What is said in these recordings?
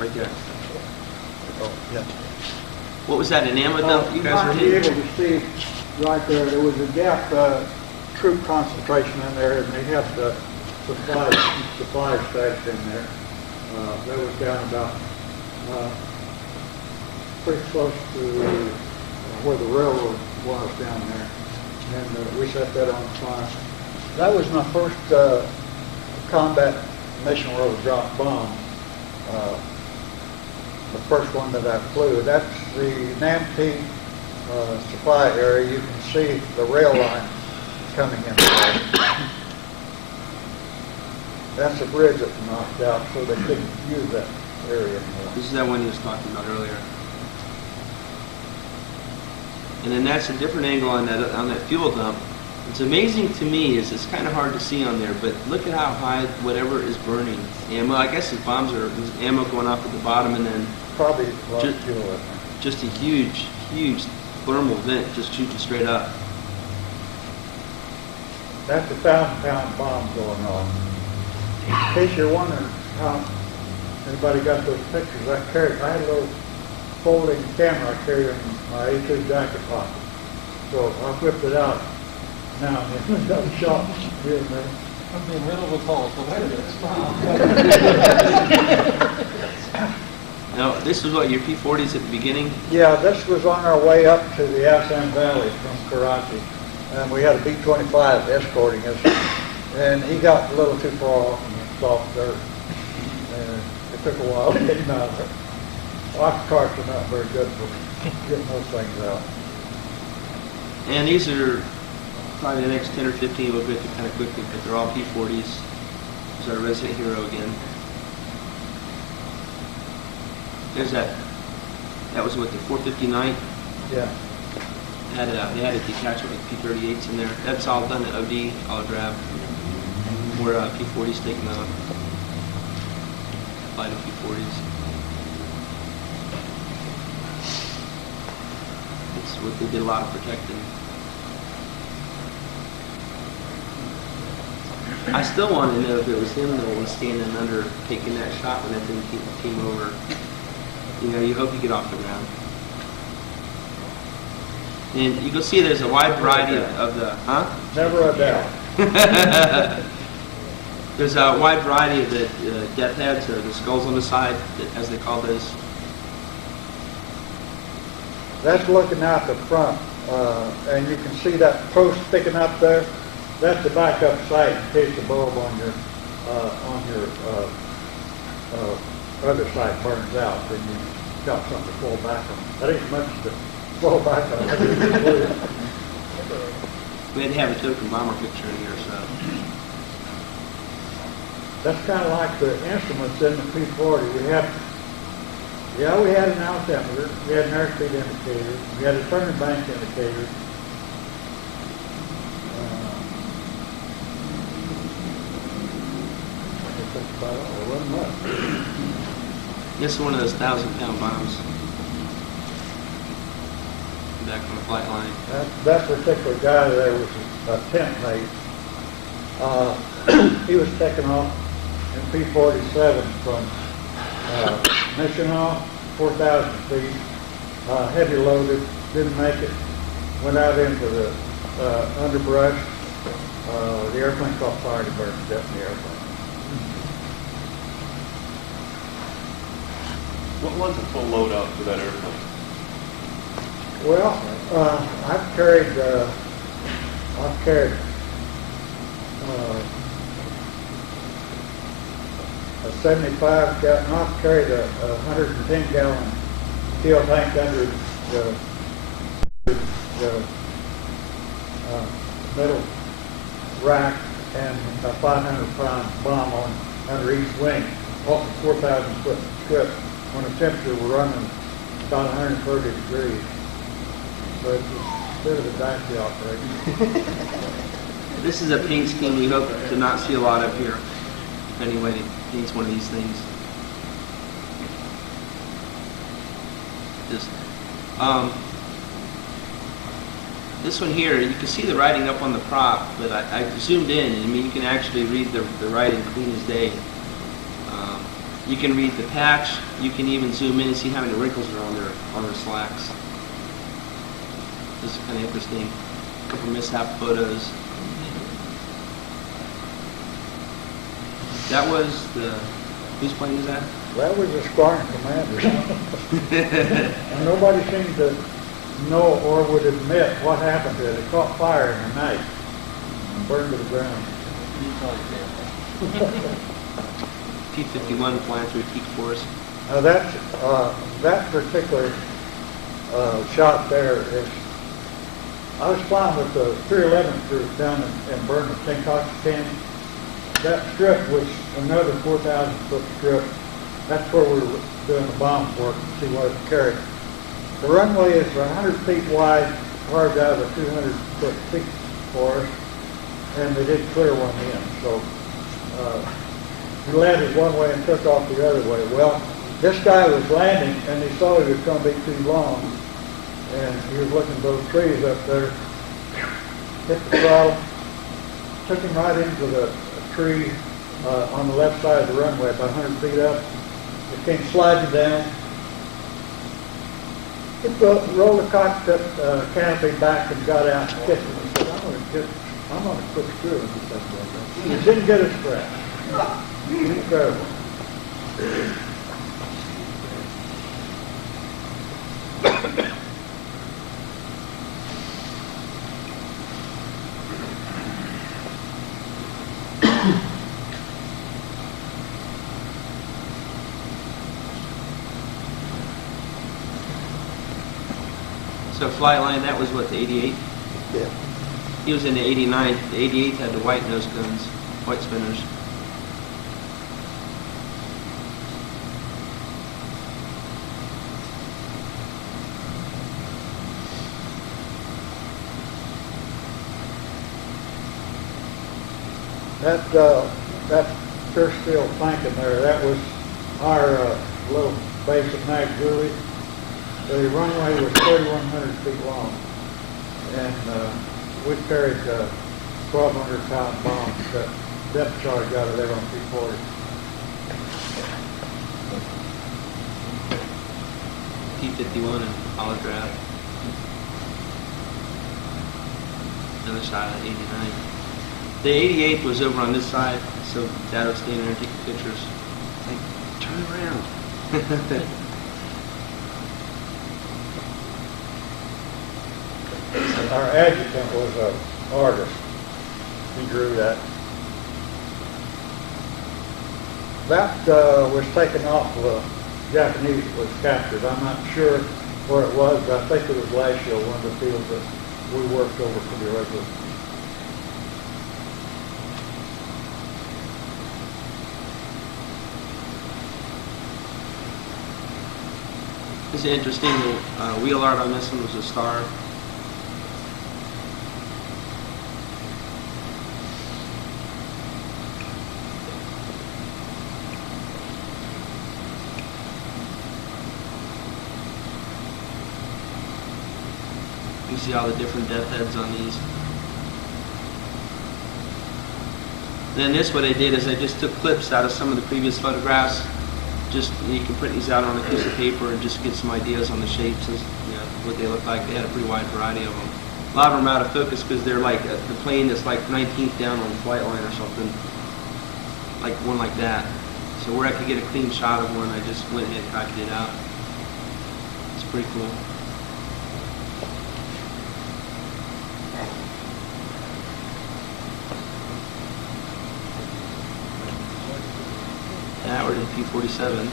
right there. Oh, yeah. What was that, an ammo dump you guys were Might be hitting? able to see right there, there was a gap troop concentration in there, and they had the supplies stashed in there. That was down about pretty close to where the railroad was down there, and we set that on fire. That was my first combat mission where we dropped bombs. The first one that I flew. That's the Namtee supply area. You can see the rail line coming in there. That's a bridge that was knocked out, so they couldn't use that area anymore. This is that one you was talking about earlier. And then that's a different angle on that fuel dump. It's amazing to me is it's kind of hard to see on there, but look at how high whatever is burning. Ammo, I guess his bombs are, there's ammo going off at the bottom, and then Probably a lot of fuel in there. just a huge, huge thermal vent just shooting straight up. That's a 1,000-pound bomb going on. In case you're wondering how anybody got those pictures, I had a little folding camera I carried in my A2 jacket pocket. So I whipped it out now and then. Got a shot here and there. I'm being riddled with holes, so wait a minute, smile. Now, this is what, your P-40s at the beginning? Yeah, this was on our way up to the Assam Valley from Karachi, and we had a B-25 escorting us, and he got a little too far off in the soft dirt, and it took a while to get him out of there. Ox carts are not very good for getting those things out. And these are probably the next 10 or 15 we'll get to kind of quickly, but they're all P-40s. There's our resident hero again. There's that. That was what, the 459? Yeah. They had a detachment with P-38s in there. That's all done at OD, all grab. Where P-40s taken out. Fighting P-40s. It's what they did a lot of protecting. I still want to know if it was him that was standing under taking that shot when that thing came over. You know, you hope you get off the ground. And you can see there's a wide variety of the, huh? Never a doubt. There's a wide variety of the death heads, or the skulls on the side, as they call those. That's looking out the front, and you can see that post sticking up there. That's the backup sight in case the bulb on your other side burns out, then you've got something to fall back on. That ain't much to fall back on. We had to have a token bomber picture in here, so. That's kind of like the instruments in the P-40. We had an altimeter, we had an airspeed indicator, we had a turning bank indicator. I guess that's about all. There wasn't much. This is one of those 1,000-pound bombs. Back on the flight line. That particular guy there was a tent mate. He was taken off in P-47 from Missional, 4,000 feet, heavy loaded, didn't make it, went out into the underbrush. The airplane caught fire to burn to death in the airplane. What was the full load up for that airplane? Well, I've carried a 75 gallon, I've carried a 110 gallon steel tank under the middle rack and a 500-pound bomb on under each wing, off a 4,000-foot strip when the temperature was running about 130 degrees. So it's a bit of a dicey operation. This is a paint scheme we hope to not see a lot of here. Anyway, paints one of these things. Just, this one here, you can see the writing up on the prop, but I zoomed in, and I mean, you can actually read the writing clean as day. You can read the patch. You can even zoom in and see how many wrinkles are on their slacks. This is kind of interesting. A couple mishap photos. That was the, whose plane is that? That was the squadron commander. And nobody seemed to know or would admit what happened to it. It caught fire in the night and burned to the ground. You probably can't. T-51 flying through a teak forest. Now that particular shot there is, I was flying with the 311 group down in Burma, St. Coxsackie. That strip was another 4,000 foot strip. That's where we were doing the bomb work to see what it carried. The runway is 100 feet wide, carved out of a 200 foot peak for us, and they did clear one in. So we landed one way and took off the other way. Well, this guy was landing, and he thought it was going to be too long, and he was looking at those trees up there, hit the throttle, took him right into the tree on the left side of the runway, about 100 feet up. It came sliding down. It rolled the cockpit canopy back and got out and kissed him and said, I'm going to quit screwing with stuff like that. He didn't get his scratch. Incredible. So flight line, that was what, the 88? Yeah. He was in the 89. The 88 had the white nose guns, white spinners. That first steel planking there, that was our little base at Magduli. The runway was 3,100 feet long, and we carried 1,200 pound bombs that depth charge out of there on P-40. T-51 and holograph. Another shot at 89. The 88 was over on this side, so Dad was standing there and taking pictures. Like, turn around. Our adjutant was an artist. He drew that. That was taken off the Japanese was captured. I'm not sure where it was, but I think it was Lashio, one of the fields that we worked over pretty regularly. It's interesting, the wheel art on this one was a star. You see all the different depth heads on these. Then this, what I did is I just took clips out of some of the previous photographs. Just, you can print these out on a piece of paper and just get some ideas on the shapes and what they look like. They had a pretty wide variety of them. A lot of them are out of focus because they're like the plane that's like 19th down on the flight line or something. Like one like that. So where I could get a clean shot of one, I just went ahead and copied it out. It's pretty cool. Now we're in P-47.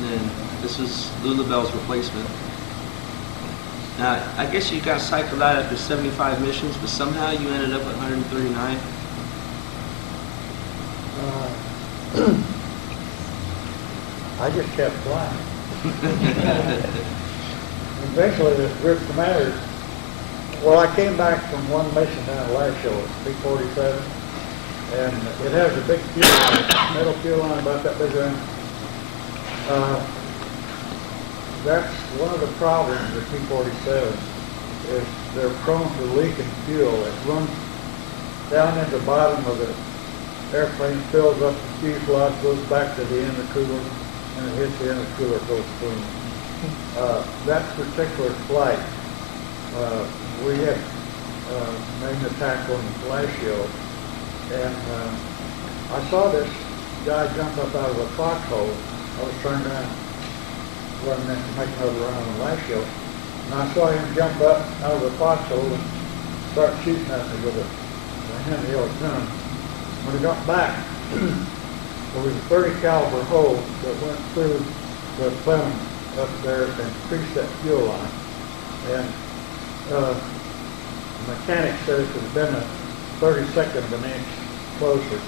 Then this is Lulabelle's replacement. Now, I guess you got cycled out after 75 missions, but somehow you ended up at 139. I just kept flying. Eventually, the group commander, well, I came back from one mission down at Lashio, P-47, and it has a big fuel line, metal fuel line about that big around. That's one of the problems with P-47 is they're prone to leaking fuel. It runs down into the bottom of the airplane fills up the fuselage, goes back to the intercooler, and it hits the intercooler, goes boom. That particular flight, we had made an attack on the Palacio, and I saw this guy jump up out of a foxhole. I was trying to run and make another run on the Palacio, and I saw him jump up out of the foxhole and start shooting at me with a handheld gun. When he got back, there was a 30 caliber hole that went through the plenum up there and creased that fuel line. And the mechanic said if it had been a 32nd of an inch closer,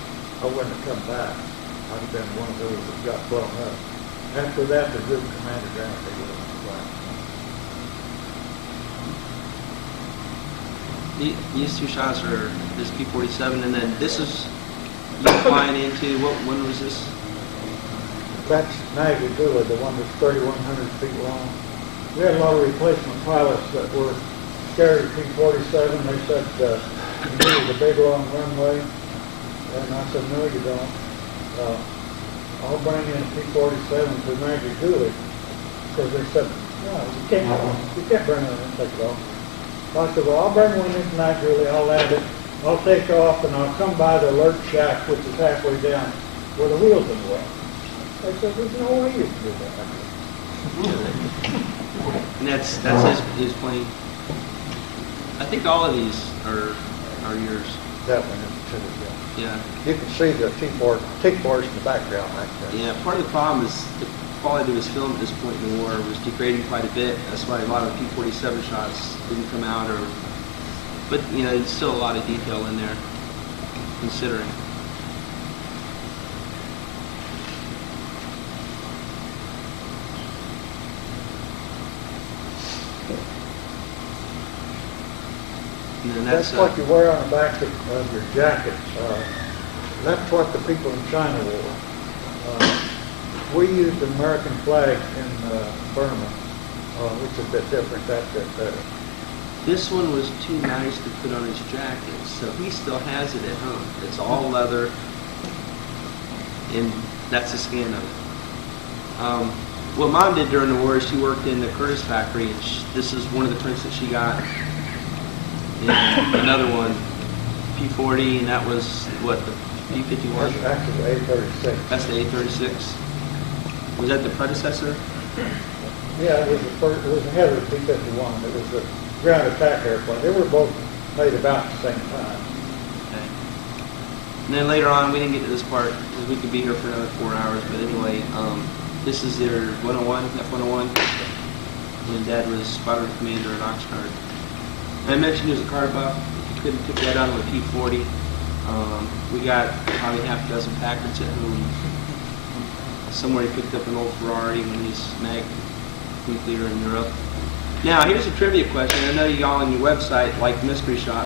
I wouldn't have come back. I'd have been one of those that got blown up. After that, the group commander grounded me with a flag. These two shots are this P-47, and then this is you flying into, when was this? That's Nagagula, the one that's 3,100 feet long. We had a lot of replacement pilots that were scared of P-47. They said, you need a big long runway. And I said, no, you don't. I'll bring in a P-47 to Nagagula. Because they said, no, you can't bring it in and take it off. I said, well, I'll bring one into Nagagula, I'll land it, I'll take off, and I'll come by the alert shack, which is halfway down, where the wheels are well. I said, there's no way you can do that. And that's his plane. I think all of these are yours. That one is too, yeah. Yeah. You can see the T-boards in the background right there. Yeah. Part of the problem is the quality of his film at this point in the war was degrading quite a bit. That's why a lot of P-47 shots didn't come out, but you know, there's still a lot of detail in there, considering. And then That's what you wear on the back of your jacket. That's what the people in China wore. We used the American flag in Burma, which is a bit different. That's a bit better. This one was too nice to put on his jacket, so he still has it at home. It's all leather, and that's a scan of it. What Mom did during the war is she worked in the Curtis factory, and this is one of the prints that she got. And another one, P-40, and that was, what, the P-51? That's actually the A-36. That's the A-36. Was that the predecessor? Yeah, it was ahead of the P-51. It was a ground attack airplane. They were both made about the same time. Okay. And then later on, we didn't get to this part because we could be here for another 4 hours. But anyway, this is their 101, F-101, and Dad was squadron commander at Oxnard. And I mentioned he was a car buff. If you couldn't pick that out of a P-40, we got probably half a dozen packets at home. Somewhere he picked up an old Ferrari when he's mag nuclear in Europe. Now, here's a trivia question. I know y'all on your website like mystery shots.